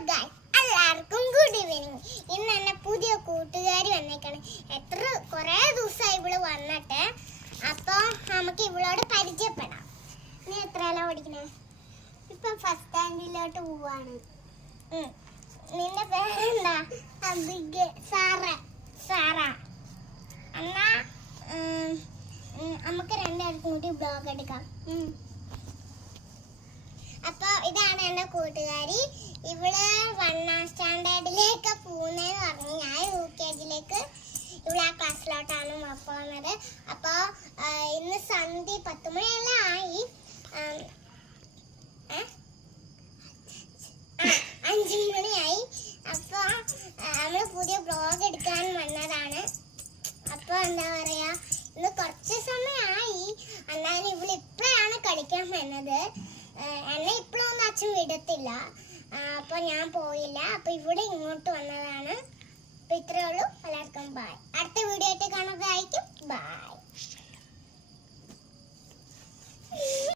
എല്ലാവർക്കും good evening. ഇന്ന് എന്നെ പുതിയ കൂട്ടുകാരി വന്നേക്കാണ്. കുറേ ദിവസമായി ഇവള് വന്നിട്ട്. അപ്പൊ നമുക്ക് ഇവളോട് പരിചയപ്പെടാം. നീ എത്രയല്ല പഠിക്കണേ? ഇപ്പൊ ഫസ്റ്റ് സ്റ്റാൻഡേർഡിലോട്ട് പോവാണ്. നിന്റെ പേരെന്താ? സാറ. എന്നാ നമുക്ക് രണ്ടുപേർക്കും കൂടി ബ്ലോഗ് എടുക്കാം. അപ്പൊ ഇതാണ് എന്റെ കൂട്ടുകാരി. ഇവിടെ 1ാം സ്റ്റാൻഡേർഡിലേക്ക് പോകുന്നതെന്ന് പറഞ്ഞു. ഞാൻ UKGയിലേക്ക് ഇവിടെ ആ ക്ലാസ്സിലോട്ടാണ് പോകുന്നത്. അപ്പൊ ഇന്ന് സന്ധ്യ 10 മണിയെല്ലാം ആയി. 5 മണിയായി. അപ്പൊ നമ്മള് പുതിയ ബ്ലോഗ് എടുക്കാൻ വന്നതാണ്. അപ്പൊ എന്താ പറയാ, ഇന്ന് കുറച്ച് സമയമായി. എന്നാലും ഇവിടെ ഇപ്പോഴാണ് കളിക്കാൻ വന്നത്. എന്നെ ഇപ്പോഴൊന്നും അച്ഛൻ വിടത്തില്ല. അപ്പൊ ഞാൻ പോയില്ല. അപ്പൊ ഇവിടെ ഇങ്ങോട്ട് വന്നതാണ്. അപ്പൊ ഇത്രയേ ഉള്ളൂ. എല്ലാവർക്കും ബൈ. അടുത്ത വീഡിയോ ആയിട്ട് കാണുന്നതായിരിക്കും. ബൈ.